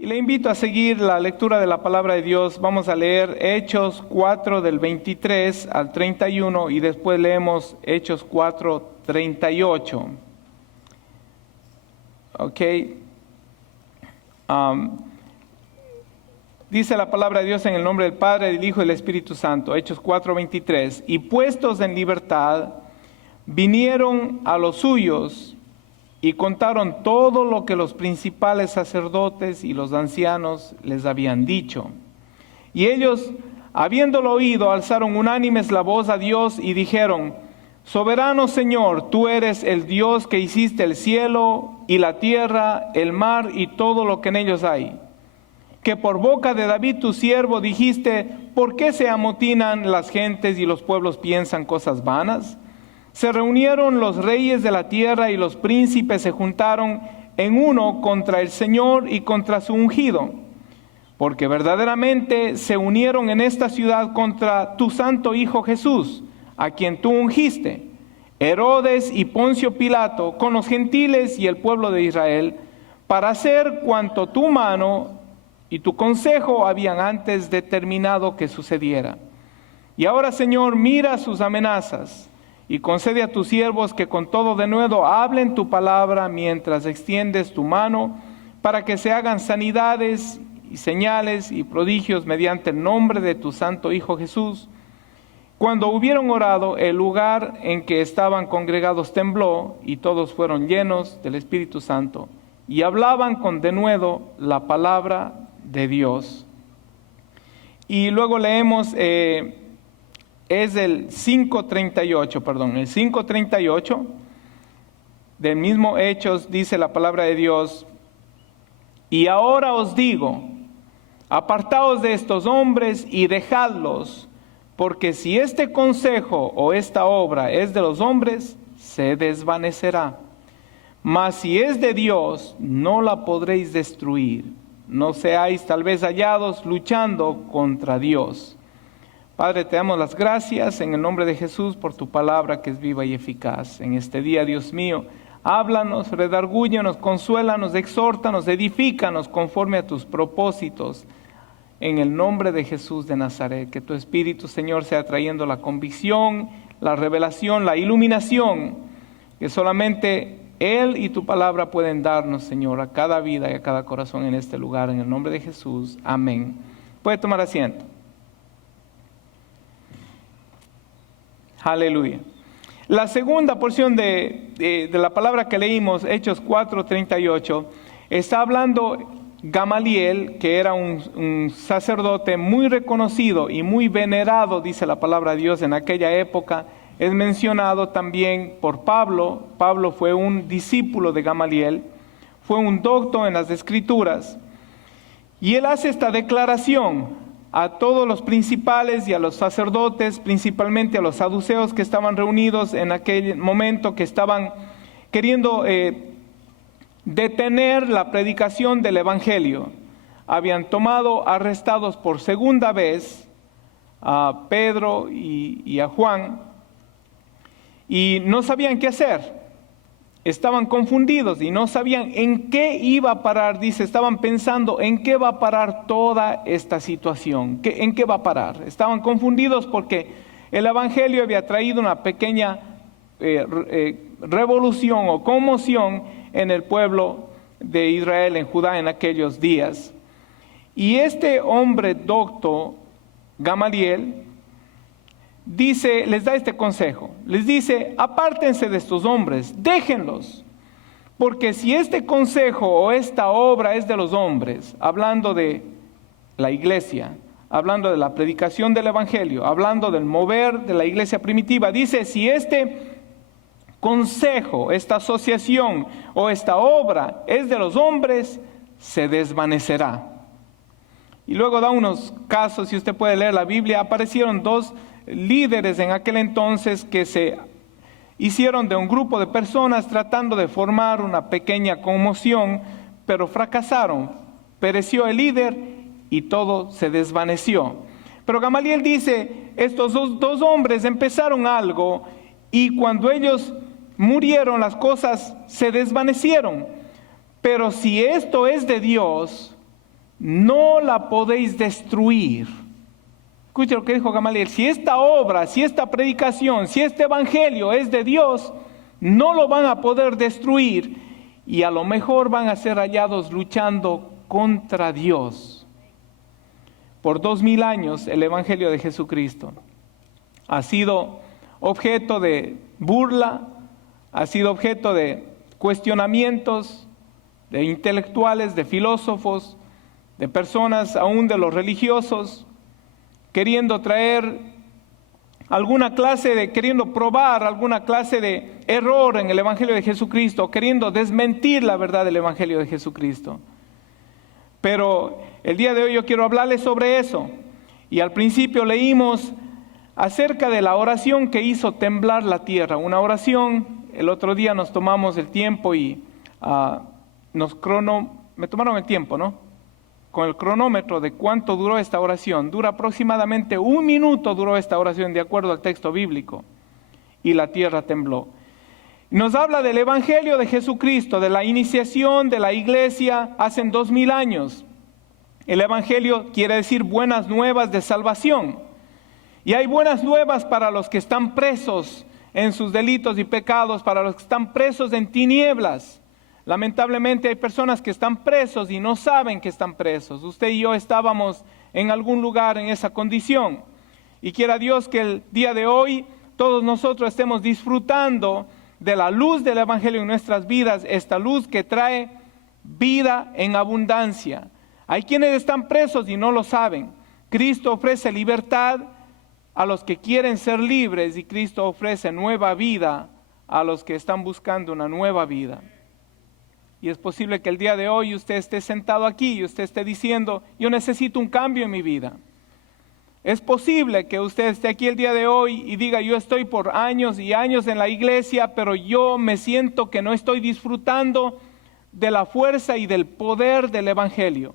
Y le invito a seguir la lectura de la palabra de Dios. Vamos a leer Hechos 4 del 23 al 31 y después leemos Hechos 4, 38. Ok. Dice la palabra de Dios en el nombre del Padre, del Hijo y del Espíritu Santo. Hechos 4, 23. Y puestos en libertad, vinieron a los suyos y contaron todo lo que los principales sacerdotes y los ancianos les habían dicho. Y ellos, habiéndolo oído, alzaron unánimes la voz a Dios y dijeron: Soberano Señor, tú eres el Dios que hiciste el cielo y la tierra, el mar y todo lo que en ellos hay. Que por boca de David tu siervo dijiste: ¿por qué se amotinan las gentes y los pueblos piensan cosas vanas? Se reunieron los reyes de la tierra y los príncipes se juntaron en uno contra el Señor y contra su ungido, porque verdaderamente se unieron en esta ciudad contra tu santo Hijo Jesús, a quien tú ungiste, Herodes y Poncio Pilato, con los gentiles y el pueblo de Israel, para hacer cuanto tu mano y tu consejo habían antes determinado que sucediera. Y ahora, Señor, mira sus amenazas y concede a tus siervos que con todo denuedo hablen tu palabra mientras extiendes tu mano, para que se hagan sanidades y señales y prodigios mediante el nombre de tu santo Hijo Jesús. Cuando hubieron orado, el lugar en que estaban congregados tembló, y todos fueron llenos del Espíritu Santo, y hablaban con denuedo la palabra de Dios. Y luego leemos, es el 5:38 del mismo Hechos, dice la palabra de Dios: y ahora os digo, apartaos de estos hombres y dejadlos, porque si este consejo o esta obra es de los hombres, se desvanecerá. Mas si es de Dios, no la podréis destruir. No seáis tal vez hallados luchando contra Dios. Padre, te damos las gracias en el nombre de Jesús por tu palabra que es viva y eficaz. En este día, Dios mío, háblanos, redargúyenos, consuélanos, exhórtanos, edifícanos conforme a tus propósitos. En el nombre de Jesús de Nazaret, que tu Espíritu, Señor, sea trayendo la convicción, la revelación, la iluminación, que solamente Él y tu palabra pueden darnos, Señor, a cada vida y a cada corazón en este lugar. En el nombre de Jesús, amén. Puede tomar asiento. Aleluya. La segunda porción de la palabra que leímos, Hechos 4:38, está hablando Gamaliel, que era un sacerdote muy reconocido y muy venerado, dice la palabra de Dios, en aquella época. Es mencionado también por Pablo. Pablo fue un discípulo de Gamaliel, fue un docto en las Escrituras, y él hace esta declaración a todos los principales y a los sacerdotes, principalmente a los saduceos que estaban reunidos en aquel momento, que estaban queriendo detener la predicación del Evangelio. Habían tomado arrestados por segunda vez a Pedro y a Juan, y no sabían qué hacer. Estaban confundidos y no sabían en qué iba a parar. Dice, estaban pensando en qué va a parar toda esta situación, en qué va a parar. Estaban confundidos porque el Evangelio había traído una pequeña revolución o conmoción en el pueblo de Israel, en Judá, en aquellos días. Y este hombre docto, Gamaliel, dice, les da este consejo, les dice: apártense de estos hombres, déjenlos, porque si este consejo o esta obra es de los hombres, hablando de la iglesia, hablando de la predicación del Evangelio, hablando del mover de la iglesia primitiva, dice, si este consejo, esta asociación o esta obra es de los hombres, se desvanecerá. Y luego da unos casos, si usted puede leer la Biblia. Aparecieron dos líderes en aquel entonces que se hicieron de un grupo de personas tratando de formar una pequeña conmoción, pero fracasaron. Pereció el líder y todo se desvaneció. Pero Gamaliel dice, estos dos hombres empezaron algo, y cuando ellos murieron las cosas se desvanecieron. Pero si esto es de Dios, no la podéis destruir. Escuche lo que dijo Gamaliel: si esta obra, si esta predicación, si este evangelio es de Dios, no lo van a poder destruir, y a lo mejor van a ser hallados luchando contra Dios. Por 2000 años el evangelio de Jesucristo ha sido objeto de burla, ha sido objeto de cuestionamientos de intelectuales, de filósofos, de personas aún de los religiosos, queriendo traer queriendo probar alguna clase de error en el evangelio de Jesucristo, queriendo desmentir la verdad del evangelio de Jesucristo. Pero el día de hoy yo quiero hablarles sobre eso. Y al principio leímos acerca de la oración que hizo temblar la tierra. Una oración, el otro día nos tomamos el tiempo y me tomaron el tiempo, ¿no? Con el cronómetro de cuánto duró esta oración. Dura aproximadamente 1 minuto duró esta oración de acuerdo al texto bíblico. Y la tierra tembló. Nos habla del evangelio de Jesucristo, de la iniciación de la iglesia hace 2000 años. El evangelio quiere decir buenas nuevas de salvación. Y hay buenas nuevas para los que están presos en sus delitos y pecados, para los que están presos en tinieblas. Lamentablemente hay personas que están presos y no saben que están presos. Usted y yo estábamos en algún lugar en esa condición. Y quiera Dios que el día de hoy todos nosotros estemos disfrutando de la luz del evangelio en nuestras vidas, esta luz que trae vida en abundancia. Hay quienes están presos y no lo saben. Cristo ofrece libertad a los que quieren ser libres, y Cristo ofrece nueva vida a los que están buscando una nueva vida. Y es posible que el día de hoy usted esté sentado aquí y usted esté diciendo: yo necesito un cambio en mi vida. Es posible que usted esté aquí el día de hoy y diga: yo estoy por años y años en la iglesia, pero yo me siento que no estoy disfrutando de la fuerza y del poder del evangelio.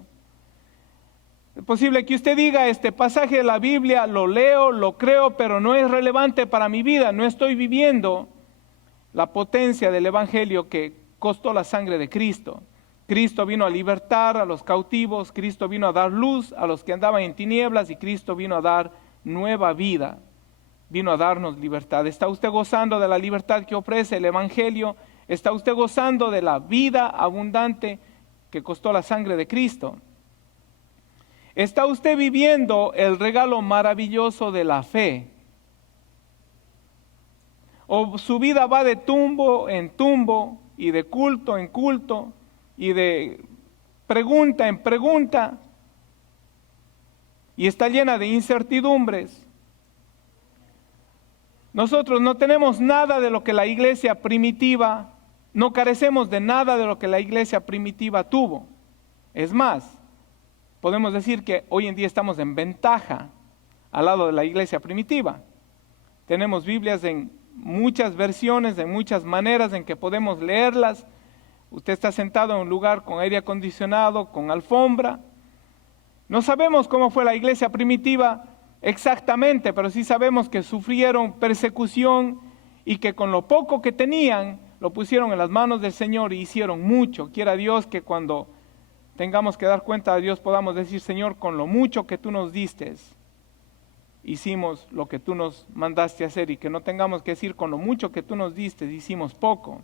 Es posible que usted diga: este pasaje de la Biblia lo leo, lo creo, pero no es relevante para mi vida. No estoy viviendo la potencia del evangelio que costó la sangre de Cristo. Cristo vino a libertar a los cautivos, Cristo vino a dar luz a los que andaban en tinieblas, y Cristo vino a dar nueva vida, vino a darnos libertad. ¿Está usted gozando de la libertad que ofrece el evangelio? ¿Está usted gozando de la vida abundante que costó la sangre de Cristo? ¿Está usted viviendo el regalo maravilloso de la fe? ¿O su vida va de tumbo en tumbo, y de culto en culto, y de pregunta en pregunta, y está llena de incertidumbres? Nosotros no tenemos nada de lo que la iglesia primitiva, no carecemos de nada de lo que la iglesia primitiva tuvo. Es más, podemos decir que hoy en día estamos en ventaja al lado de la iglesia primitiva. Tenemos Biblias en muchas versiones, en muchas maneras en que podemos leerlas. Usted está sentado en un lugar con aire acondicionado, con alfombra. No sabemos cómo fue la iglesia primitiva exactamente, pero sí sabemos que sufrieron persecución y que con lo poco que tenían lo pusieron en las manos del Señor y hicieron mucho. Quiera Dios que cuando tengamos que dar cuenta a Dios podamos decir: Señor, con lo mucho que tú nos diste, hicimos lo que tú nos mandaste hacer, y que no tengamos que decir: con lo mucho que tú nos diste, hicimos poco.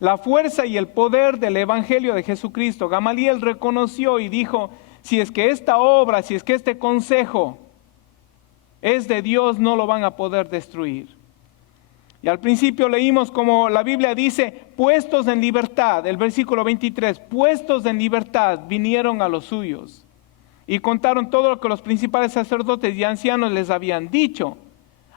La fuerza y el poder del evangelio de Jesucristo. Gamaliel reconoció y dijo: si es que esta obra, si es que este consejo es de Dios, no lo van a poder destruir. Y al principio leímos como la Biblia dice: puestos en libertad, el versículo 23, puestos en libertad vinieron a los suyos. Y contaron todo lo que los principales sacerdotes y ancianos les habían dicho.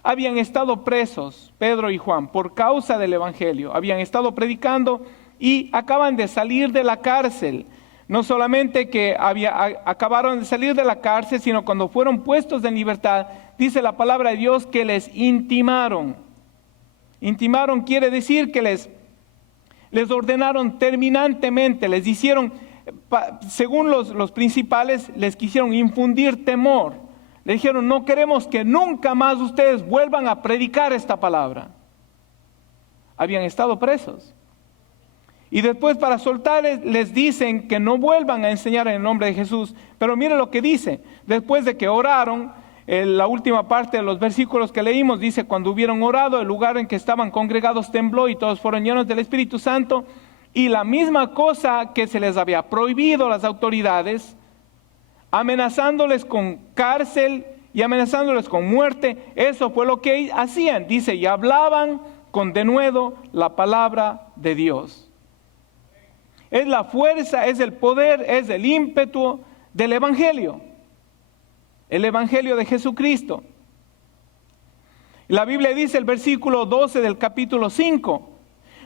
Habían estado presos, Pedro y Juan, por causa del evangelio. Habían estado predicando y acaban de salir de la cárcel. No solamente que acabaron de salir de la cárcel, sino cuando fueron puestos en libertad, dice la palabra de Dios que les intimaron. Intimaron quiere decir que les ordenaron terminantemente, les hicieron, según los principales, les quisieron infundir temor. Le dijeron: no queremos que nunca más ustedes vuelvan a predicar esta palabra. Habían estado presos. Y después para soltarles les dicen que no vuelvan a enseñar en el nombre de Jesús. Pero mire lo que dice. Después de que oraron, la última parte de los versículos que leímos dice: cuando hubieron orado, el lugar en que estaban congregados tembló y todos fueron llenos del Espíritu Santo. Y la misma cosa que se les había prohibido a las autoridades, amenazándoles con cárcel y amenazándoles con muerte, eso fue lo que hacían. Dice, y hablaban con denuedo la palabra de Dios. Es la fuerza, es el poder, es el ímpetu del Evangelio. El Evangelio de Jesucristo. La Biblia dice, el versículo 12 del capítulo 5,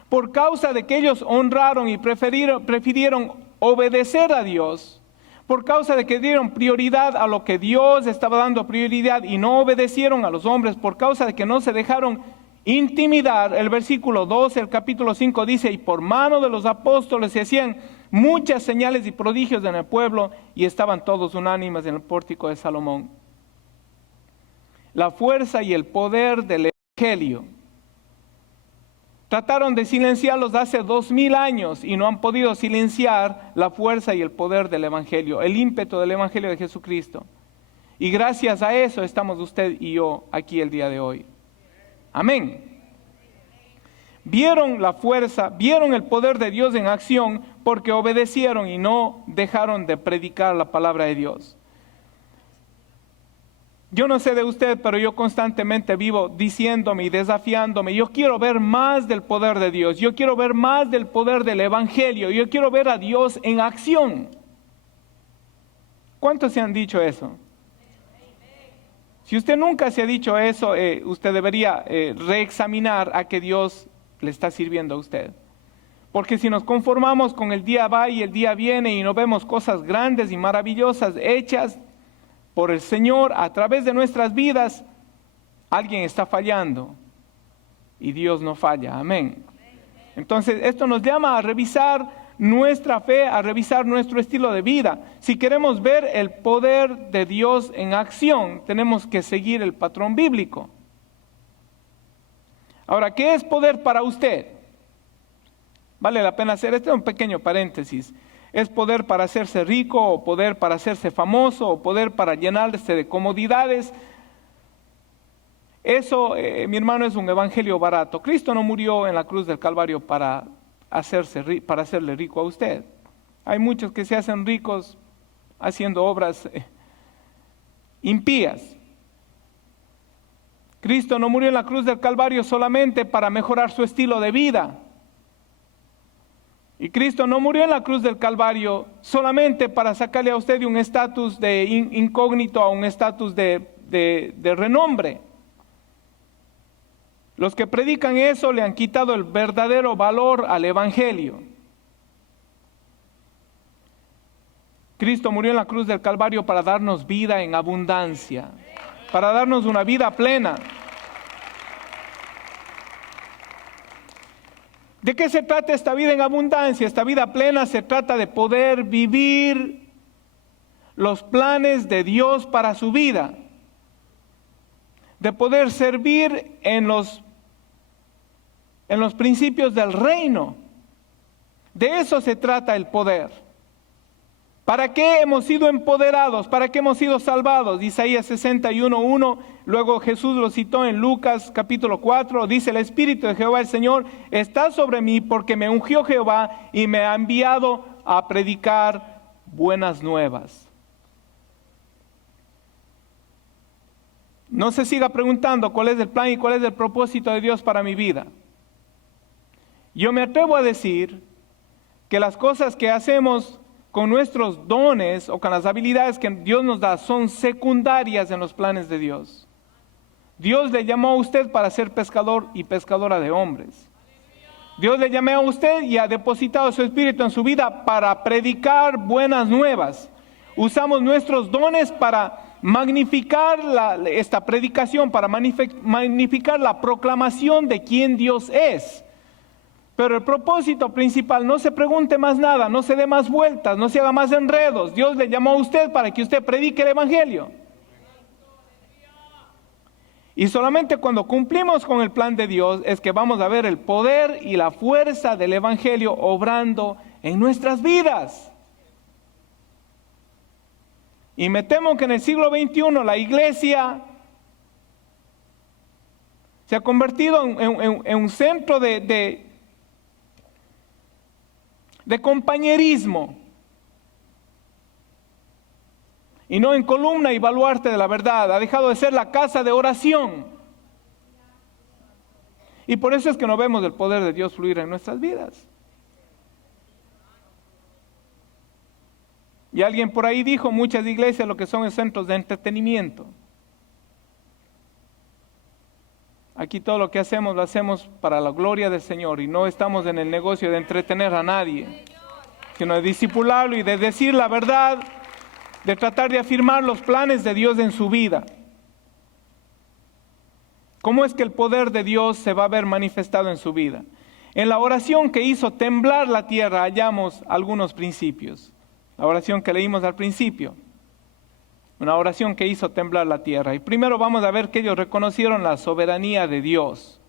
por causa de que ellos honraron y prefirieron obedecer a Dios, por causa de que dieron prioridad a lo que Dios estaba dando prioridad y no obedecieron a los hombres, por causa de que no se dejaron intimidar, el versículo 12, el capítulo 5 dice, y por mano de los apóstoles se hacían muchas señales y prodigios en el pueblo, y estaban todos unánimes en el pórtico de Salomón. La fuerza y el poder del Evangelio. Trataron de silenciarlos hace 2000 años y no han podido silenciar la fuerza y el poder del Evangelio, el ímpetu del Evangelio de Jesucristo. Y gracias a eso estamos usted y yo aquí el día de hoy. Amén. Vieron la fuerza, vieron el poder de Dios en acción porque obedecieron y no dejaron de predicar la palabra de Dios. Yo no sé de usted, pero yo constantemente vivo diciéndome y desafiándome. Yo quiero ver más del poder de Dios. Yo quiero ver más del poder del Evangelio. Yo quiero ver a Dios en acción. ¿Cuántos se han dicho eso? Si usted nunca se ha dicho eso, usted debería reexaminar a qué Dios le está sirviendo a usted. Porque si nos conformamos con el día va y el día viene y no vemos cosas grandes y maravillosas hechas por el Señor a través de nuestras vidas, alguien está fallando y Dios no falla. Amén. Entonces esto nos llama a revisar nuestra fe, a revisar nuestro estilo de vida. Si queremos ver el poder de Dios en acción, tenemos que seguir el patrón bíblico. Ahora, ¿qué es poder para usted? Vale la pena hacer un pequeño paréntesis. ¿Es poder para hacerse rico, o poder para hacerse famoso, o poder para llenarse de comodidades? Eso, mi hermano, es un evangelio barato. Cristo no murió en la cruz del Calvario para hacerle rico a usted. Hay muchos que se hacen ricos haciendo obras impías. Cristo no murió en la cruz del Calvario solamente para mejorar su estilo de vida. Y Cristo no murió en la cruz del Calvario solamente para sacarle a usted de un estatus de incógnito a un estatus de renombre. Los que predican eso le han quitado el verdadero valor al Evangelio. Cristo murió en la cruz del Calvario para darnos vida en abundancia, para darnos una vida plena. ¿De qué se trata esta vida en abundancia? Esta vida plena se trata de poder vivir los planes de Dios para su vida, de poder servir en los principios del reino. De eso se trata el poder. ¿Para qué hemos sido empoderados? ¿Para qué hemos sido salvados? Isaías 61:1, luego Jesús lo citó en Lucas capítulo 4, dice: el Espíritu de Jehová el Señor está sobre mí porque me ungió Jehová y me ha enviado a predicar buenas nuevas. No se siga preguntando cuál es el plan y cuál es el propósito de Dios para mi vida. Yo me atrevo a decir que las cosas que hacemos con nuestros dones o con las habilidades que Dios nos da son secundarias en los planes de Dios. Dios le llamó a usted para ser pescador y pescadora de hombres. Dios le llamó a usted y ha depositado su espíritu en su vida para predicar buenas nuevas. Usamos nuestros dones para magnificar esta predicación, para magnificar la proclamación de quién Dios es. Pero el propósito principal, no se pregunte más nada, no se dé más vueltas, no se haga más enredos. Dios le llamó a usted para que usted predique el Evangelio. Y solamente cuando cumplimos con el plan de Dios es que vamos a ver el poder y la fuerza del Evangelio obrando en nuestras vidas. Y me temo que en el siglo XXI la iglesia se ha convertido en un centro de compañerismo y no en columna y baluarte de la verdad. Ha dejado de ser la casa de oración. Y por eso es que no vemos el poder de Dios fluir en nuestras vidas. Y alguien por ahí dijo, muchas iglesias lo que son es centros de entretenimiento. Aquí todo lo que hacemos lo hacemos para la gloria del Señor y no estamos en el negocio de entretener a nadie, sino de discipularlo y de decir la verdad, de tratar de afirmar los planes de Dios en su vida. ¿Cómo es que el poder de Dios se va a ver manifestado en su vida? En la oración que hizo temblar la tierra hallamos algunos principios. La oración que leímos al principio. Una oración que hizo temblar la tierra. Y primero vamos a ver que ellos reconocieron la soberanía de Dios.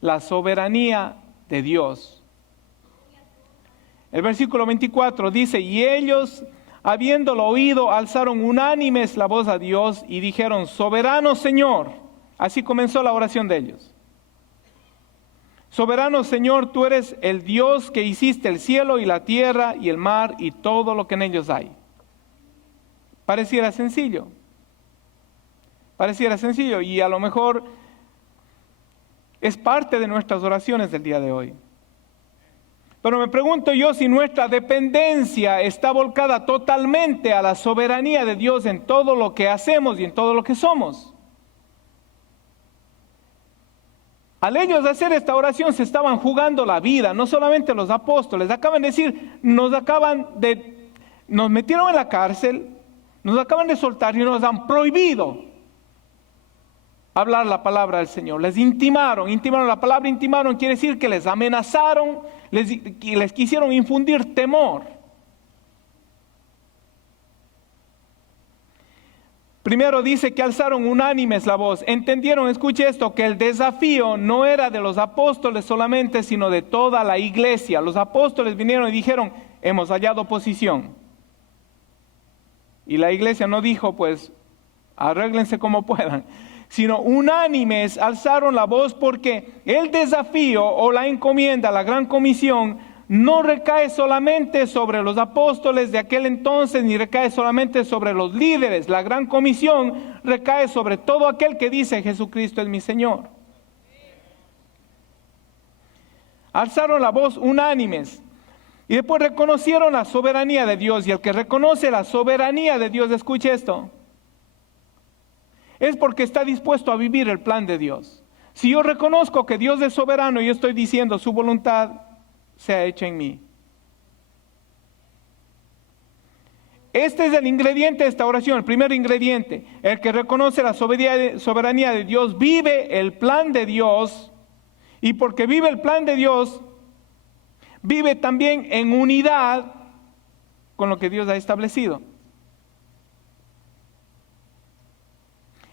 La soberanía de Dios. El versículo 24 dice, y ellos, habiéndolo oído, alzaron unánimes la voz a Dios y dijeron, soberano Señor. Así comenzó la oración de ellos. Soberano Señor, tú eres el Dios que hiciste el cielo y la tierra y el mar y todo lo que en ellos hay. Pareciera sencillo y a lo mejor es parte de nuestras oraciones del día de hoy. Pero me pregunto yo si nuestra dependencia está volcada totalmente a la soberanía de Dios en todo lo que hacemos y en todo lo que somos. Al ellos hacer esta oración se estaban jugando la vida, no solamente los apóstoles, acaban de decir, nos metieron en la cárcel, nos acaban de soltar y nos han prohibido hablar la palabra del Señor. Les intimaron la palabra intimaron quiere decir que les amenazaron, les quisieron infundir temor. Primero dice que alzaron unánimes la voz. Entendieron, escuche esto, que el desafío no era de los apóstoles solamente, sino de toda la iglesia. Los apóstoles vinieron y dijeron, hemos hallado oposición. Y la iglesia no dijo, pues, arréglense como puedan, sino unánimes alzaron la voz porque el desafío o la encomienda, la gran comisión, no recae solamente sobre los apóstoles de aquel entonces, ni recae solamente sobre los líderes. La gran comisión recae sobre todo aquel que dice Jesucristo es mi Señor. Alzaron la voz unánimes y después reconocieron la soberanía de Dios. Y el que reconoce la soberanía de Dios, escuche esto, es porque está dispuesto a vivir el plan de Dios. Si yo reconozco que Dios es soberano y yo estoy diciendo su voluntad sea hecha en mí. Este es el ingrediente de esta oración, el primer ingrediente. El que reconoce la soberanía de Dios vive el plan de Dios, y porque vive el plan de Dios, vive también en unidad con lo que Dios ha establecido.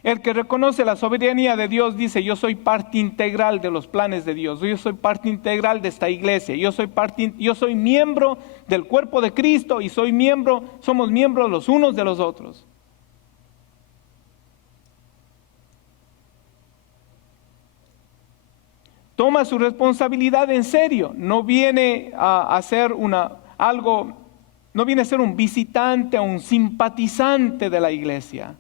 El que reconoce la soberanía de Dios dice, yo soy parte integral de los planes de Dios, yo soy parte integral de esta iglesia, yo soy miembro del cuerpo de Cristo y somos miembros los unos de los otros. Toma su responsabilidad en serio, no viene a hacer no viene a ser un visitante o un simpatizante de la iglesia.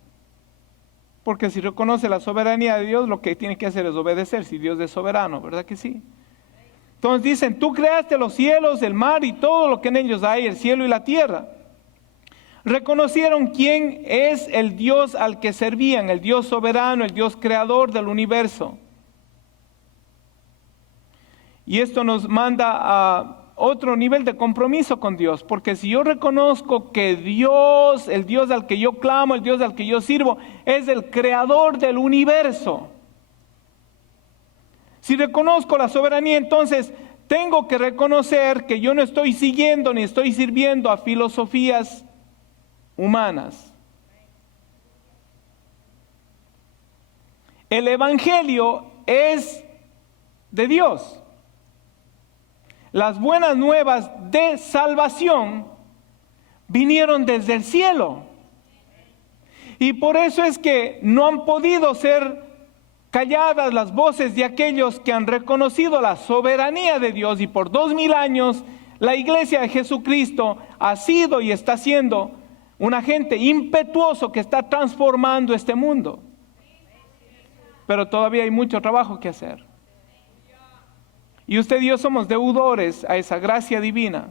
Porque si reconoce la soberanía de Dios, lo que tiene que hacer es obedecer, si Dios es soberano, ¿verdad que sí? Entonces dicen, tú creaste los cielos, el mar y todo lo que en ellos hay, el cielo y la tierra. Reconocieron quién es el Dios al que servían, el Dios soberano, el Dios creador del universo. Y esto nos manda a otro nivel de compromiso con Dios, porque si yo reconozco que Dios, el Dios al que yo clamo, el Dios al que yo sirvo, es el creador del universo. Si reconozco la soberanía, entonces tengo que reconocer que yo no estoy siguiendo ni estoy sirviendo a filosofías humanas. El Evangelio es de Dios. Las buenas nuevas de salvación vinieron desde el cielo. Y por eso es que no han podido ser calladas las voces de aquellos que han reconocido la soberanía de Dios. Y por 2000 años la iglesia de Jesucristo ha sido y está siendo un agente impetuoso que está transformando este mundo. Pero todavía hay mucho trabajo que hacer. Y usted y yo somos deudores a esa gracia divina.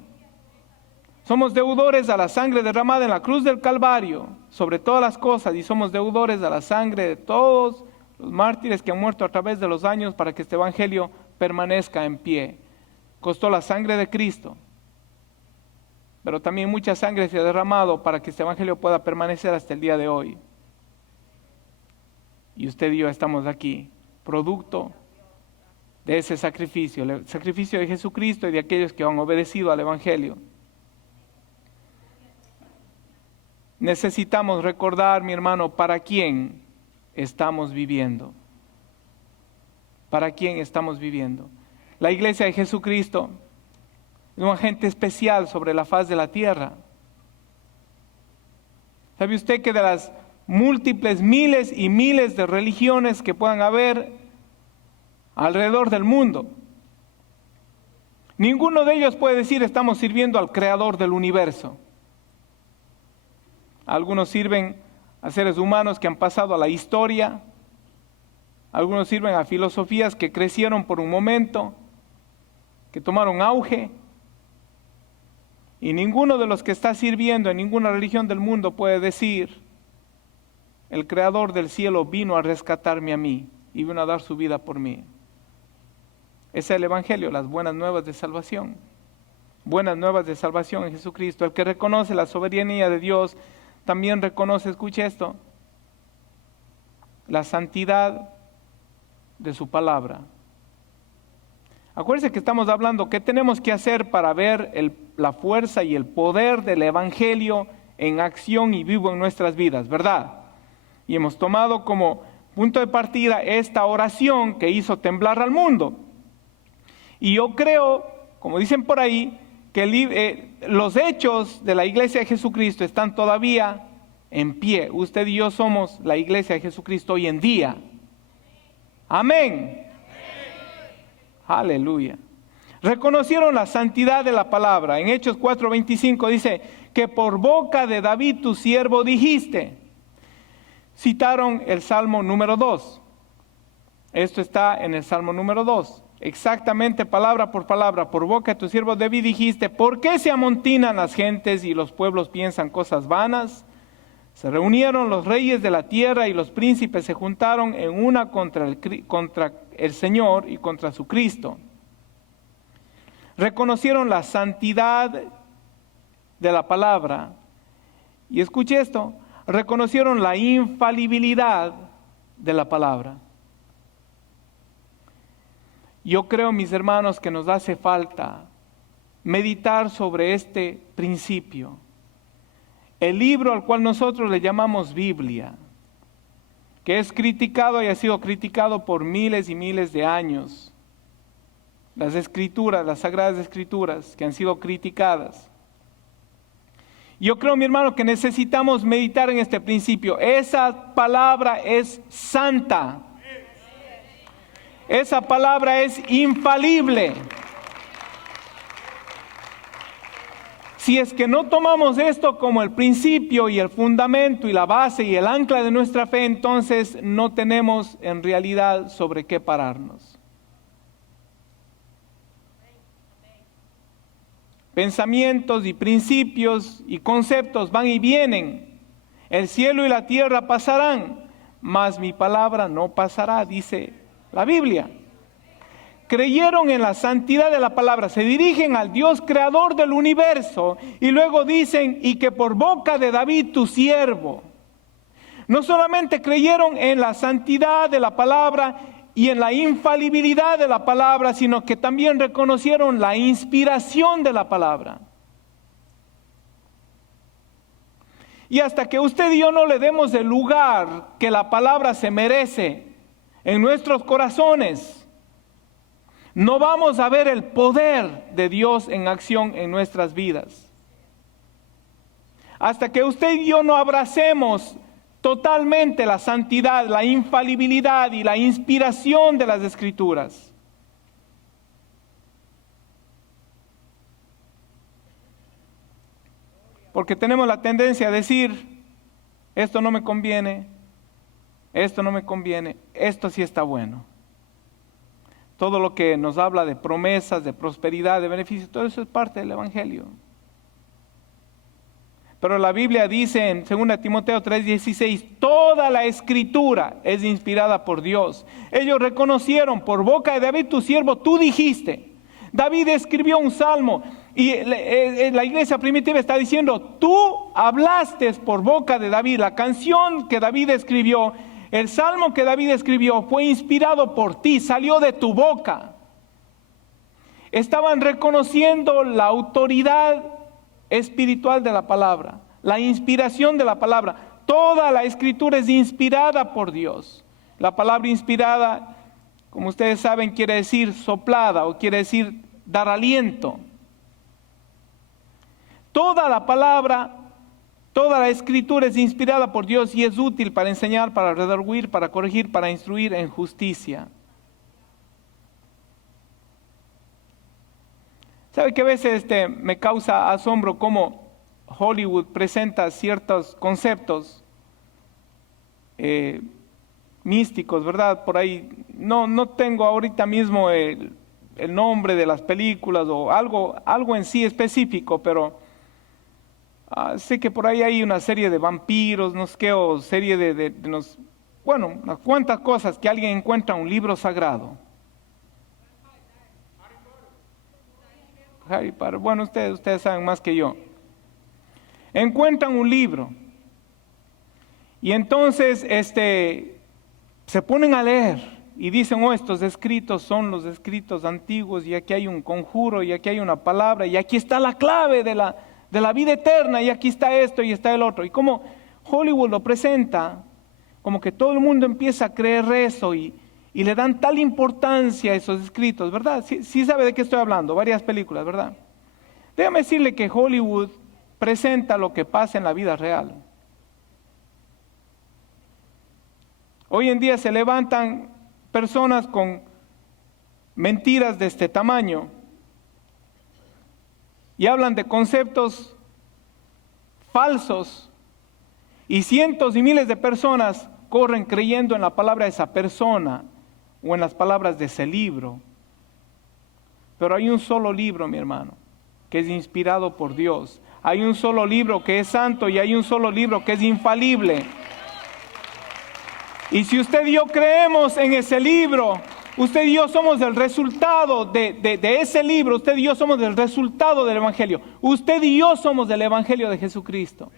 Somos deudores a la sangre derramada en la cruz del Calvario, sobre todas las cosas, y somos deudores a la sangre de todos los mártires que han muerto a través de los años para que este evangelio permanezca en pie. Costó la sangre de Cristo, pero también mucha sangre se ha derramado para que este evangelio pueda permanecer hasta el día de hoy. Y usted y yo estamos aquí, producto de ese sacrificio, el sacrificio de Jesucristo y de aquellos que han obedecido al evangelio. Necesitamos recordar, mi hermano, para quién estamos viviendo. ¿Para quién estamos viviendo? La iglesia de Jesucristo es un agente especial sobre la faz de la tierra. ¿Sabe usted que de las múltiples miles y miles de religiones que puedan haber alrededor del mundo, ninguno de ellos puede decir estamos sirviendo al creador del universo? Algunos sirven a seres humanos que han pasado a la historia, algunos sirven a filosofías que crecieron por un momento, que tomaron auge, y ninguno de los que está sirviendo en ninguna religión del mundo puede decir el creador del cielo vino a rescatarme a mí y vino a dar su vida por mí. Ese es el evangelio, las buenas nuevas de salvación. Buenas nuevas de salvación en Jesucristo. El que reconoce la soberanía de Dios también reconoce, escuche esto, la santidad de su palabra. Acuérdense que estamos hablando qué tenemos que hacer para ver la fuerza y el poder del evangelio en acción y vivo en nuestras vidas, ¿verdad? Y hemos tomado como punto de partida esta oración que hizo temblar al mundo. Y yo creo, como dicen por ahí, que los hechos de la iglesia de Jesucristo están todavía en pie. Usted y yo somos la iglesia de Jesucristo hoy en día. Amén. Aleluya. Reconocieron la santidad de la palabra. En Hechos 4:25 dice que por boca de David tu siervo dijiste. Citaron el Salmo número 2. Esto está en el Salmo número 2. Exactamente palabra por palabra, por boca de tu siervo David dijiste, ¿por qué se amontinan las gentes y los pueblos piensan cosas vanas? Se reunieron los reyes de la tierra y los príncipes se juntaron en una contra el Señor y contra su Cristo. Reconocieron la santidad de la palabra. Y escuche esto, reconocieron la infalibilidad de la palabra. Yo creo, mis hermanos, que nos hace falta meditar sobre este principio. El libro al cual nosotros le llamamos Biblia, que es criticado y ha sido criticado por miles y miles de años. Las escrituras, las sagradas escrituras que han sido criticadas. Yo creo, mi hermano, que necesitamos meditar en este principio. Esa palabra es santa. Esa palabra es infalible. Si es que no tomamos esto como el principio y el fundamento y la base y el ancla de nuestra fe, entonces no tenemos en realidad sobre qué pararnos. Pensamientos y principios y conceptos van y vienen. El cielo y la tierra pasarán, mas mi palabra no pasará, dice la Biblia. Creyeron en la santidad de la palabra, se dirigen al Dios creador del universo y luego dicen, y que por boca de David tu siervo. No solamente creyeron en la santidad de la palabra y en la infalibilidad de la palabra, sino que también reconocieron la inspiración de la palabra. Y hasta que usted y yo no le demos el lugar que la palabra se merece, en nuestros corazones, no vamos a ver el poder de Dios en acción en nuestras vidas. Hasta que usted y yo no abracemos totalmente la santidad, la infalibilidad y la inspiración de las Escrituras. Porque tenemos la tendencia a decir, esto no me conviene, esto no me conviene, esto sí está bueno. Todo lo que nos habla de promesas, de prosperidad, de beneficios, todo eso es parte del Evangelio. Pero la Biblia dice en 2 Timoteo 3:16, toda la Escritura es inspirada por Dios. Ellos reconocieron por boca de David tu siervo, tú dijiste. David escribió un salmo y la iglesia primitiva está diciendo, tú hablaste por boca de David. La canción que David escribió, el salmo que David escribió fue inspirado por ti, salió de tu boca. Estaban reconociendo la autoridad espiritual de la palabra, la inspiración de la palabra. Toda la Escritura es inspirada por Dios. La palabra inspirada, como ustedes saben, quiere decir soplada o quiere decir dar aliento. Toda la palabra, toda la Escritura es inspirada por Dios y es útil para enseñar, para redarguir, para corregir, para instruir en justicia. ¿Sabe que a veces me causa asombro cómo Hollywood presenta ciertos conceptos místicos, ¿verdad? Por ahí, no tengo ahorita mismo el nombre de las películas o algo en sí específico, pero sé que por ahí hay una serie de vampiros, no sé qué, o serie bueno, unas cuantas cosas que alguien encuentra un libro sagrado. Harry Potter, bueno, ustedes saben más que yo. Encuentran un libro y entonces se ponen a leer y dicen, estos escritos son los escritos antiguos y aquí hay un conjuro y aquí hay una palabra y aquí está la clave de la vida eterna y aquí está esto y está el otro. Y como Hollywood lo presenta, como que todo el mundo empieza a creer eso y le dan tal importancia a esos escritos, ¿verdad? Sí sabe de qué estoy hablando, varias películas, ¿verdad? Déjame decirle que Hollywood presenta lo que pasa en la vida real. Hoy en día se levantan personas con mentiras de este tamaño y hablan de conceptos falsos y cientos y miles de personas corren creyendo en la palabra de esa persona o en las palabras de ese libro. Pero hay un solo libro, mi hermano, que es inspirado por Dios. Hay un solo libro que es santo y hay un solo libro que es infalible. Y si usted y yo creemos en ese libro, usted y yo somos el resultado de ese libro, usted y yo somos el resultado del Evangelio. Usted y yo somos del Evangelio de Jesucristo.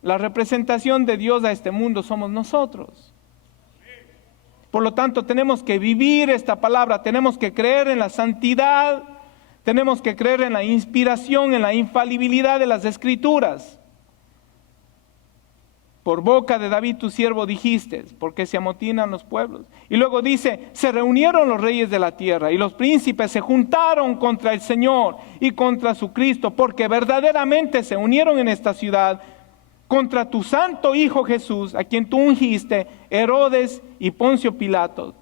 La representación de Dios a este mundo somos nosotros. Por lo tanto, tenemos que vivir esta palabra, tenemos que creer en la santidad, tenemos que creer en la inspiración, en la infalibilidad de las Escrituras. Por boca de David tu siervo dijiste, porque se amotinan los pueblos. Y luego dice, se reunieron los reyes de la tierra y los príncipes se juntaron contra el Señor y contra su Cristo, porque verdaderamente se unieron en esta ciudad contra tu santo Hijo Jesús, a quien tú ungiste, Herodes y Poncio Pilato,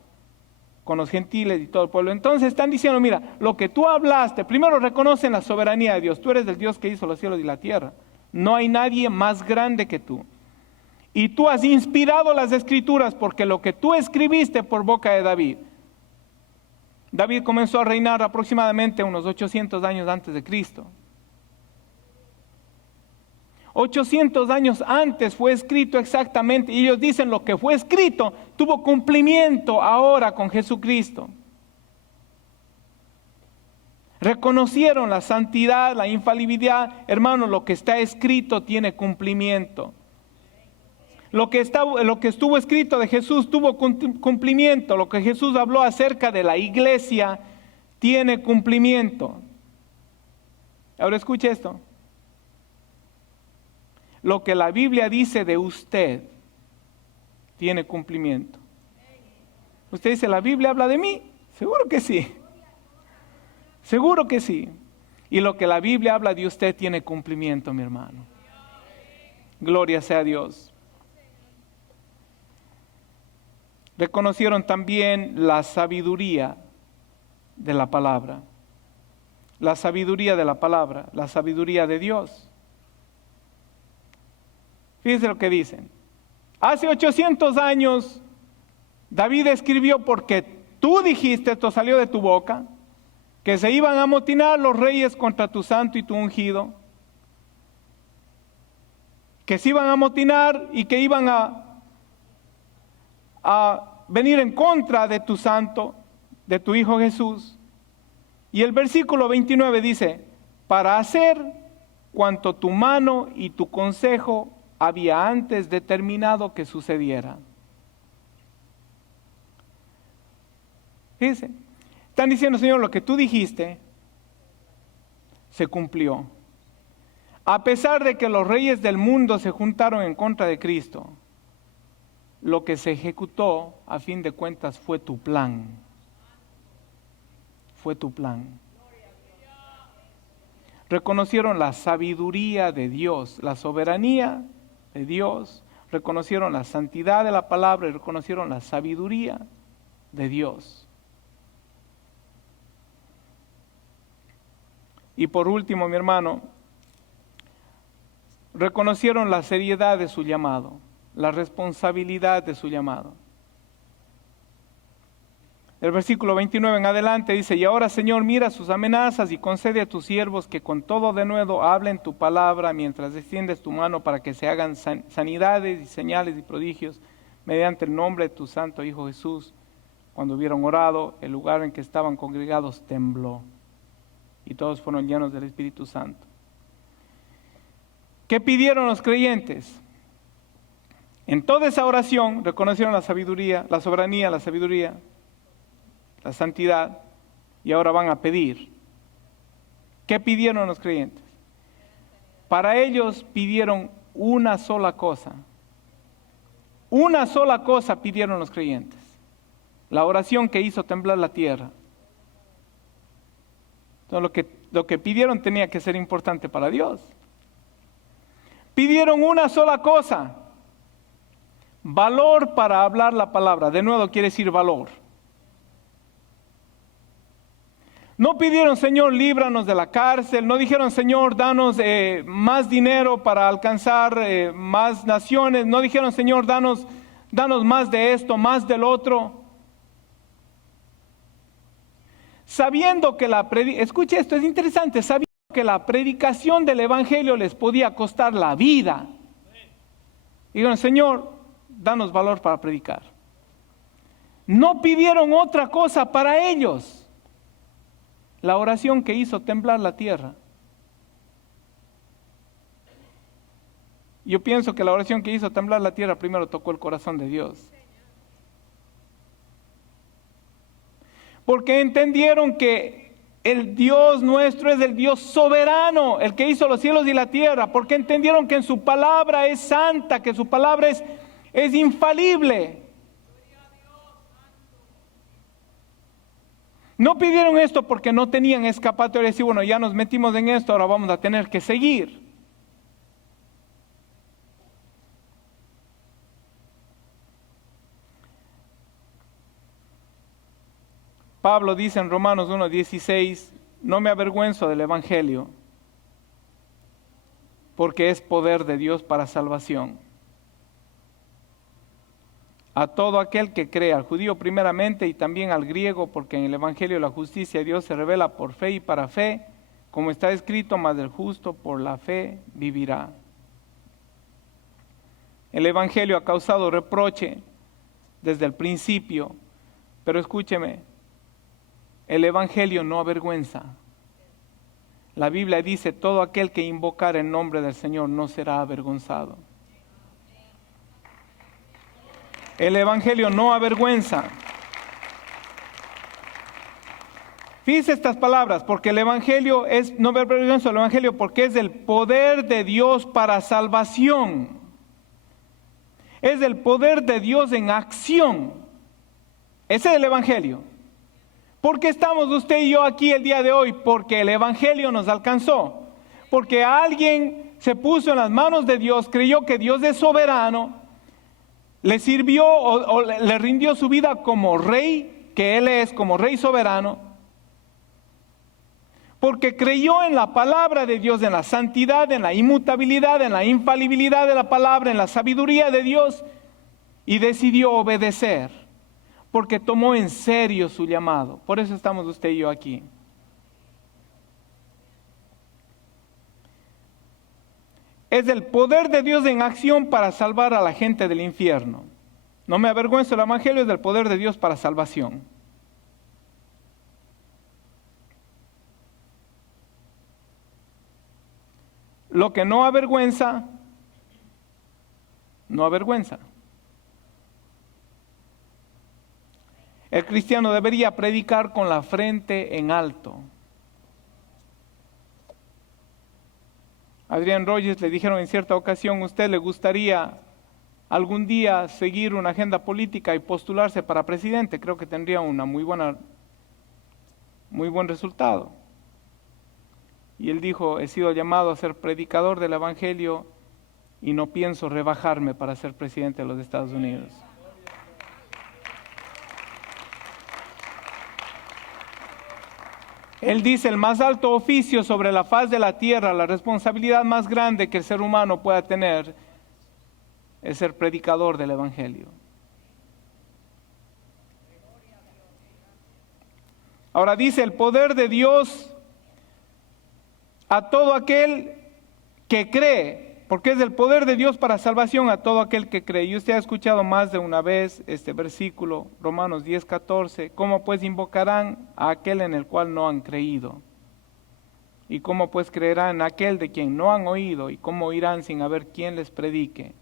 con los gentiles y todo el pueblo. Entonces están diciendo, mira, lo que tú hablaste, primero reconocen la soberanía de Dios. Tú eres el Dios que hizo los cielos y la tierra. No hay nadie más grande que tú. Y tú has inspirado las Escrituras porque lo que tú escribiste por boca de David. David comenzó a reinar aproximadamente unos 800 años antes de Cristo. 800 años antes fue escrito exactamente, y ellos dicen lo que fue escrito tuvo cumplimiento ahora con Jesucristo. Reconocieron la santidad, la infalibilidad. Hermano, lo que está escrito tiene cumplimiento. Lo que estuvo escrito de Jesús tuvo cumplimiento. Lo que Jesús habló acerca de la iglesia tiene cumplimiento. Ahora escuche esto. Lo que la Biblia dice de usted tiene cumplimiento. Usted dice, ¿la Biblia habla de mí? Seguro que sí. Seguro que sí. Y lo que la Biblia habla de usted tiene cumplimiento, mi hermano. Gloria sea a Dios. Reconocieron también la sabiduría de la palabra. La sabiduría de la palabra, la sabiduría de Dios. Fíjense lo que dicen. Hace 800 años, David escribió, porque tú dijiste, esto salió de tu boca, que se iban a amotinar los reyes contra tu santo y tu ungido, que se iban a amotinar y que iban a venir en contra de tu santo, de tu Hijo Jesús. Y el versículo 29 dice, para hacer cuanto tu mano y tu consejo había antes determinado que sucediera. Fíjense, están diciendo, Señor, lo que tú dijiste se cumplió. A pesar de que los reyes del mundo se juntaron en contra de Cristo, lo que se ejecutó, a fin de cuentas, fue tu plan. Fue tu plan. Reconocieron la sabiduría de Dios, la soberanía de Dios, reconocieron la santidad de la palabra y reconocieron la sabiduría de Dios. Y por último, mi hermano, reconocieron la seriedad de su llamado, la responsabilidad de su llamado. El versículo 29 en adelante dice, y ahora, Señor, mira sus amenazas y concede a tus siervos que con todo denuedo hablen tu palabra mientras extiendes tu mano para que se hagan sanidades y señales y prodigios mediante el nombre de tu santo Hijo Jesús. Cuando hubieron orado, el lugar en que estaban congregados tembló y todos fueron llenos del Espíritu Santo. ¿Qué pidieron los creyentes? En toda esa oración reconocieron la sabiduría, la soberanía, la sabiduría, la santidad, y ahora van a pedir. ¿Qué pidieron los creyentes? Para ellos pidieron una sola cosa. Una sola cosa pidieron los creyentes. La oración que hizo temblar la tierra. Entonces lo que pidieron tenía que ser importante para Dios. Pidieron una sola cosa. Valor para hablar la palabra. De nuevo quiere decir valor. No pidieron, Señor, líbranos de la cárcel. No dijeron, Señor, danos más dinero para alcanzar más naciones. No dijeron, Señor, danos más de esto, más del otro. Sabiendo que escuche esto, es interesante, sabiendo que la predicación del Evangelio les podía costar la vida. Dijeron, Señor, danos valor para predicar. No pidieron otra cosa para ellos. La oración que hizo temblar la tierra. Yo pienso que la oración que hizo temblar la tierra primero tocó el corazón de Dios. Porque entendieron que el Dios nuestro es el Dios soberano, el que hizo los cielos y la tierra. Porque entendieron que en su palabra es santa, que su palabra es infalible. No pidieron esto porque no tenían escapatoria y decir, bueno, ya nos metimos en esto, ahora vamos a tener que seguir. Pablo dice en Romanos 1:16, no me avergüenzo del Evangelio, porque es poder de Dios para salvación. A todo aquel que cree, al judío primeramente y también al griego, porque en el Evangelio la justicia de Dios se revela por fe y para fe, como está escrito, mas el justo por la fe vivirá. El Evangelio ha causado reproche desde el principio, pero escúcheme, el Evangelio no avergüenza. La Biblia dice, todo aquel que invocar el nombre del Señor no será avergonzado. El Evangelio no avergüenza. Fíjese estas palabras, porque el Evangelio no me avergüenzo del Evangelio porque es el poder de Dios para salvación. Es el poder de Dios en acción. Ese es el Evangelio. ¿Por qué estamos usted y yo aquí el día de hoy? Porque el Evangelio nos alcanzó. Porque alguien se puso en las manos de Dios, creyó que Dios es soberano, le sirvió o le rindió su vida como rey, que Él es como rey soberano. Porque creyó en la palabra de Dios, en la santidad, en la inmutabilidad, en la infalibilidad de la palabra, en la sabiduría de Dios, y decidió obedecer, porque tomó en serio su llamado. Por eso estamos usted y yo aquí. Es el poder de Dios en acción para salvar a la gente del infierno. No me avergüenzo, el Evangelio es del poder de Dios para salvación. Lo que no avergüenza, no avergüenza. El cristiano debería predicar con la frente en alto. A Adrián Rogers le dijeron en cierta ocasión: ¿usted le gustaría algún día seguir una agenda política y postularse para presidente? Creo que tendría una muy buen resultado. Y él dijo: he sido llamado a ser predicador del Evangelio y no pienso rebajarme para ser presidente de los Estados Unidos. Él dice: el más alto oficio sobre la faz de la tierra, la responsabilidad más grande que el ser humano pueda tener, es ser predicador del Evangelio. Ahora dice: el poder de Dios a todo aquel que cree, porque es el poder de Dios para salvación a todo aquel que cree. Y usted ha escuchado más de una vez este versículo, Romanos 10:14. ¿Cómo pues invocarán a aquel en el cual no han creído? ¿Y cómo pues creerán en aquel de quien no han oído? ¿Y cómo oirán sin haber quien les predique?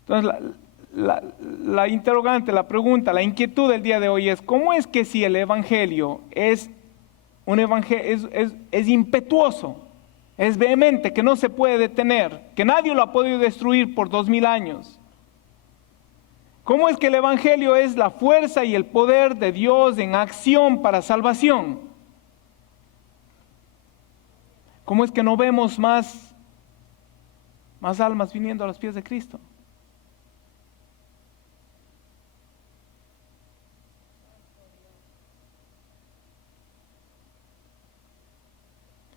Entonces la interrogante, la pregunta, la inquietud del día de hoy es: ¿cómo es que si el Evangelio es un evangelio, es impetuoso, es vehemente, que no se puede detener, que nadie lo ha podido destruir por 2000 años? ¿Cómo es que el Evangelio es la fuerza y el poder de Dios en acción para salvación? ¿Cómo es que no vemos más almas viniendo a los pies de Cristo?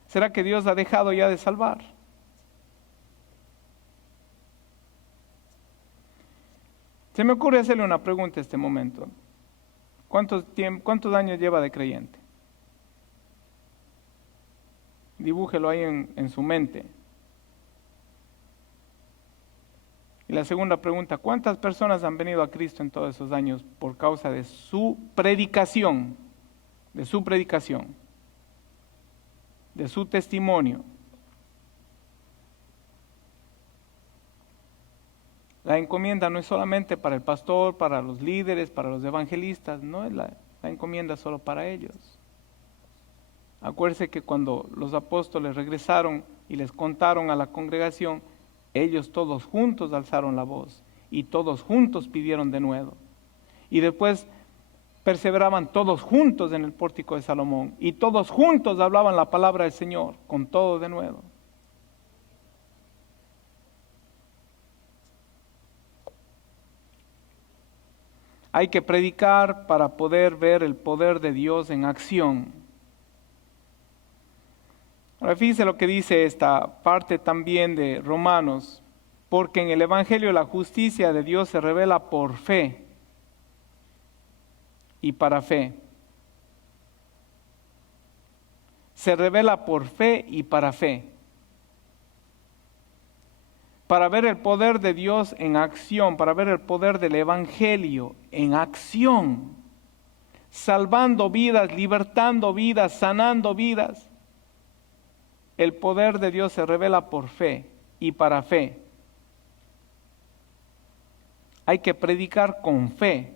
¿Será que Dios ha dejado ya de salvar? Se me ocurre hacerle una pregunta en este momento. ¿Cuántos años lleva de creyente? Dibújelo ahí en su mente. Y la segunda pregunta: ¿cuántas personas han venido a Cristo en todos esos años por causa de su predicación? De su predicación, de su testimonio. La encomienda no es solamente para el pastor, para los líderes, para los evangelistas, no es la encomienda solo para ellos. Acuérdense que cuando los apóstoles regresaron y les contaron a la congregación, ellos todos juntos alzaron la voz y todos juntos pidieron de nuevo. Y después perseveraban todos juntos en el pórtico de Salomón y todos juntos hablaban la palabra del Señor con todo de nuevo. Hay que predicar para poder ver el poder de Dios en acción. Ahora fíjese lo que dice esta parte también de Romanos: porque en el Evangelio la justicia de Dios se revela por fe y para fe. Se revela por fe y para fe. Para ver el poder de Dios en acción, para ver el poder del Evangelio en acción, salvando vidas, libertando vidas, sanando vidas. El poder de Dios se revela por fe y para fe. Hay que predicar con fe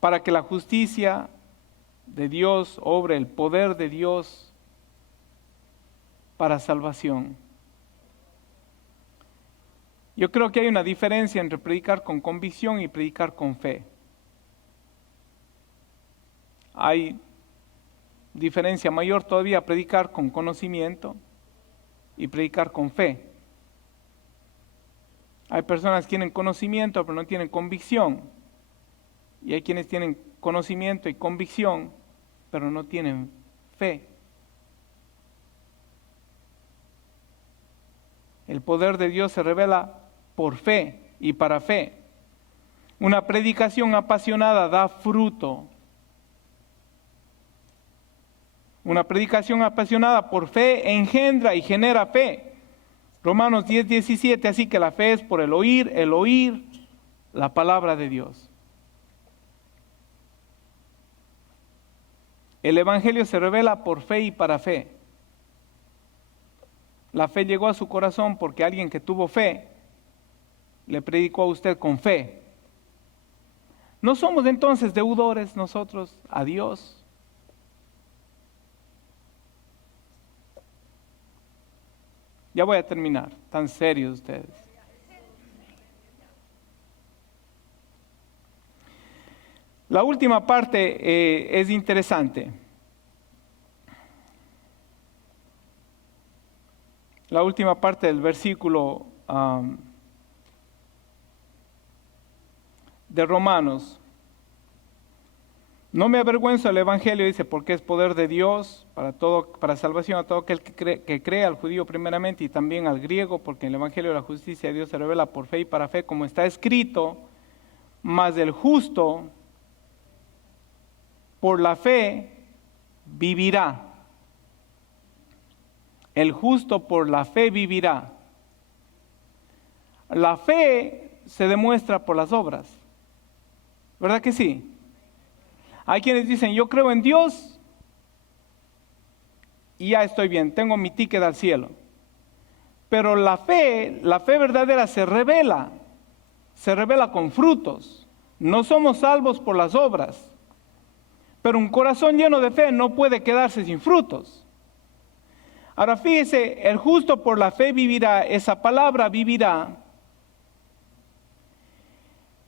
para que la justicia de Dios obre, el poder de Dios para salvación. Yo creo que hay una diferencia entre predicar con convicción y predicar con fe. Hay diferencia mayor todavía predicar con conocimiento y predicar con fe. Hay personas que tienen conocimiento pero no tienen convicción. Y hay quienes tienen conocimiento y convicción pero no tienen fe. El poder de Dios se revela por fe y para fe. Una predicación apasionada da fruto. Una predicación apasionada por fe engendra y genera fe. Romanos 10:17, así que la fe es por el oír la palabra de Dios. El Evangelio se revela por fe y para fe. La fe llegó a su corazón porque alguien que tuvo fe le predicó a usted con fe. ¿No somos entonces deudores nosotros a Dios? Ya voy a terminar, tan serios ustedes. La última parte es interesante. La última parte del versículo de Romanos. No me avergüenzo del Evangelio, dice, porque es poder de Dios para salvación a todo aquel que cree, al judío primeramente y también al griego, porque en el Evangelio la justicia de Dios se revela por fe y para fe, como está escrito, mas el justo por la fe vivirá. El justo por la fe vivirá. La fe se demuestra por las obras. ¿Verdad que sí? Hay quienes dicen, yo creo en Dios y ya estoy bien, tengo mi ticket al cielo. Pero la fe verdadera se revela con frutos. No somos salvos por las obras. Pero un corazón lleno de fe no puede quedarse sin frutos. Ahora fíjese, el justo por la fe vivirá, esa palabra vivirá,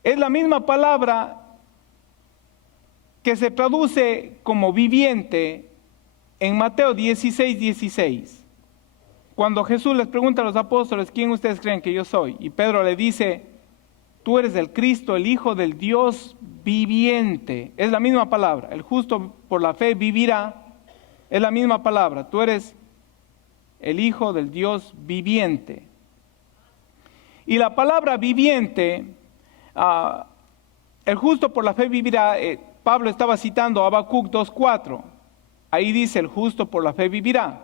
es la misma palabra que se traduce como viviente en Mateo 16:16. Cuando Jesús les pregunta a los apóstoles, ¿quién ustedes creen que yo soy? Y Pedro le dice, tú eres el Cristo, el Hijo del Dios viviente. Es la misma palabra, el justo por la fe vivirá, es la misma palabra, tú eres el Hijo del Dios viviente. Y la palabra viviente, el justo por la fe vivirá, Pablo estaba citando a Habacuc 2:4. Ahí dice, el justo por la fe vivirá.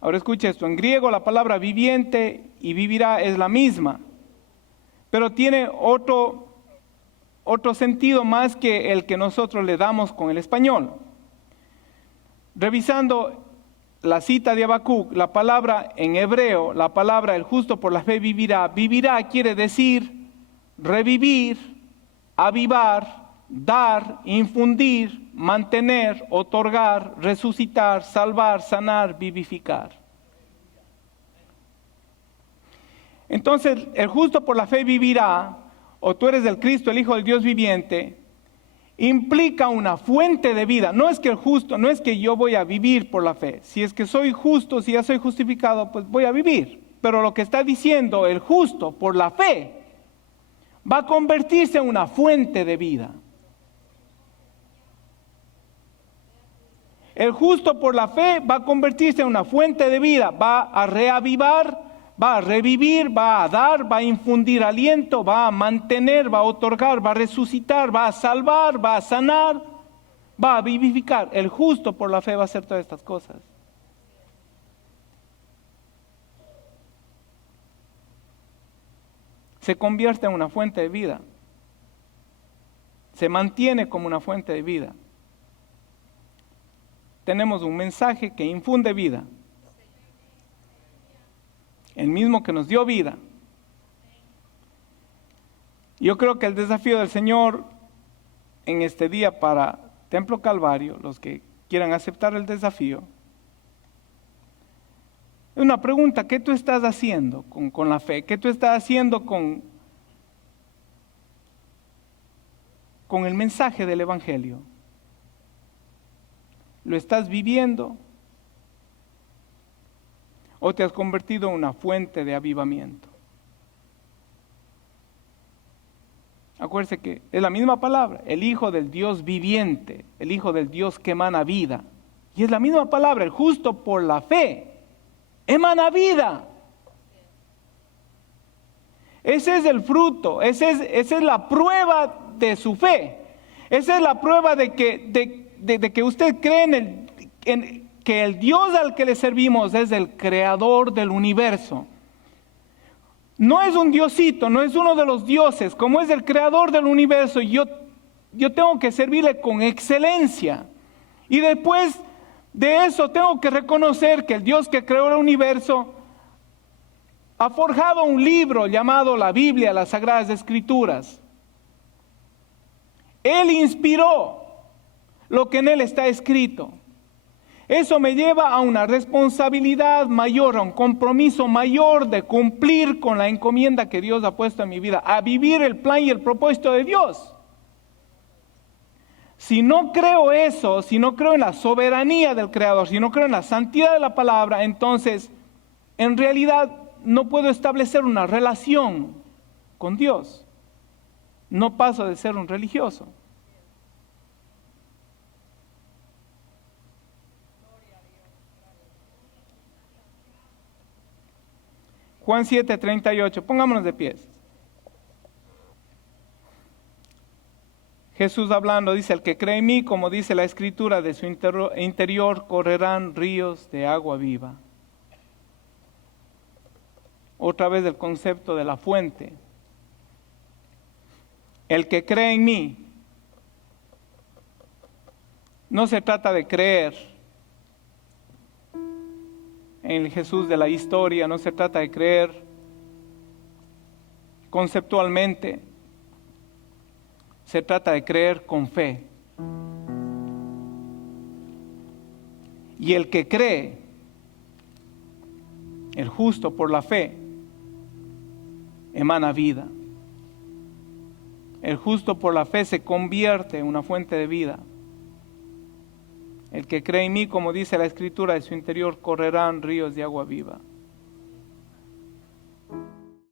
Ahora escuche esto, en griego la palabra viviente y vivirá es la misma, pero tiene otro sentido más que el que nosotros le damos con el español. Revisando la cita de Habacuc, la palabra en hebreo, la palabra el justo por la fe vivirá, vivirá quiere decir revivir, avivar, dar, infundir, mantener, otorgar, resucitar, salvar, sanar, vivificar. Entonces, el justo por la fe vivirá, o tú eres del Cristo, el Hijo del Dios viviente, implica una fuente de vida. No es que el justo, no es que yo voy a vivir por la fe. Si es que soy justo, si ya soy justificado, pues voy a vivir. Pero lo que está diciendo el justo por la fe va a convertirse en una fuente de vida. El justo por la fe va a convertirse en una fuente de vida, va a reavivar, va a revivir, va a dar, va a infundir aliento, va a mantener, va a otorgar, va a resucitar, va a salvar, va a sanar, va a vivificar. El justo por la fe va a hacer todas estas cosas. Se convierte en una fuente de vida. Se mantiene como una fuente de vida. Tenemos un mensaje que infunde vida. El mismo que nos dio vida. Yo creo que el desafío del Señor en este día para Templo Calvario, los que quieran aceptar el desafío. Una pregunta, ¿qué tú estás haciendo con la fe? ¿Qué tú estás haciendo con el mensaje del Evangelio? ¿Lo estás viviendo? ¿O te has convertido en una fuente de avivamiento? Acuérdense que es la misma palabra, el Hijo del Dios viviente, el Hijo del Dios que emana vida. Y es la misma palabra, el justo por la fe, emana vida. Ese es el fruto, esa es la prueba de su fe. Esa es la prueba de que usted cree en que el Dios al que le servimos es el creador del universo. No es un diosito, no es uno de los dioses, como es el creador del universo, yo tengo que servirle con excelencia. Y después de eso tengo que reconocer que el Dios que creó el universo ha forjado un libro llamado la Biblia, las Sagradas Escrituras. Él inspiró lo que en él está escrito. Eso me lleva a una responsabilidad mayor, a un compromiso mayor de cumplir con la encomienda que Dios ha puesto en mi vida, a vivir el plan y el propósito de Dios. Si no creo eso, si no creo en la soberanía del Creador, si no creo en la santidad de la palabra, entonces en realidad no puedo establecer una relación con Dios. No paso de ser un religioso. Juan 7:38, pongámonos de pies. Jesús hablando dice, el que cree en mí, como dice la Escritura, de su interior correrán ríos de agua viva. Otra vez el concepto de la fuente. El que cree en mí, no se trata de creer en el Jesús de la historia, no se trata de creer conceptualmente, se trata de creer con fe. Y el que cree, el justo por la fe, emana vida. El justo por la fe se convierte en una fuente de vida. El que cree en mí, como dice la Escritura, de su interior correrán ríos de agua viva.